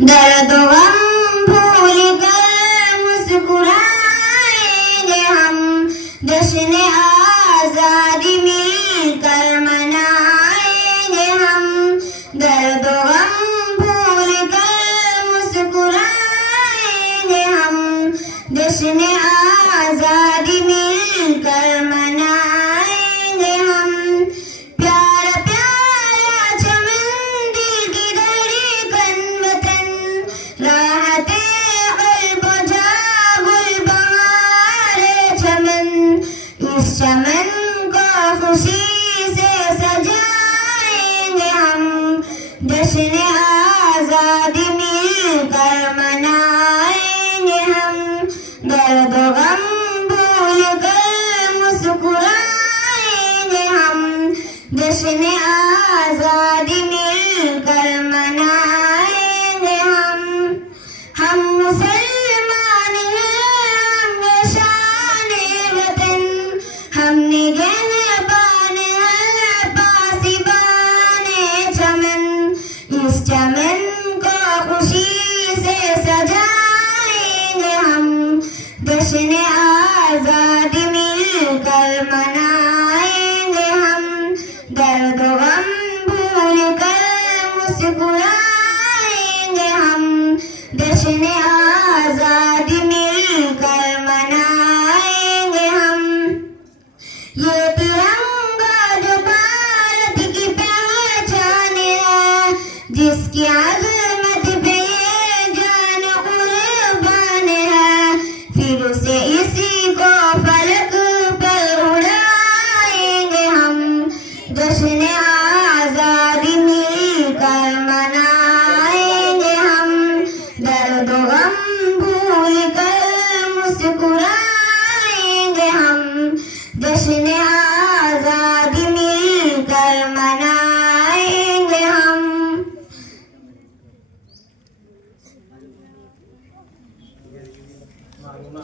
दर्द गम भूल कर मुस्कुराएंगे हम, जश्न आजादी मिलकर मनाएंगे हम। दर्द गम भूल कर मुस्कुराएंगे हम, जश्न आजादी मिलकर मनाएंगे हम। प्यारा प्यारा चमन दिल की धड़कन वतन, राहते क़ल्ब जा गुलबहार चमन। इस चमन को खुशी से सजाएंगे हम, जश्न आजादी मिलकर मनाएंगे हम। दर्द गम भूल कर मुस्कुराएंगे हम, जश्न आजादी मिलकर मनाएंगे हम। हम मुसलमान हैं, हम शान-ए वतन, हम निगहबान हैं पासिबान-ए चमन। इस चमन को खुशी से सजाएंगे हम, जश्न आजादी मिलकर मनाएंगे हम। दर्द गम भूल कर मुस्कुराएंगे हम, जश्न आजादी मिलकर मनाएंगे हम। ये तिरंगा जो भारत की पहचान है, जिसकी अज़मत पे ये जान कुर्बान है, फिर से इसी को फलक पर उड़ाएंगे हम, जश्न आजादी मिलकर मनाएंगे हम। दर्द गम भूल कर मुस्कुराएंगे हम, जश्न आजादी मिलकर मनाएंगे हम। मालूम ना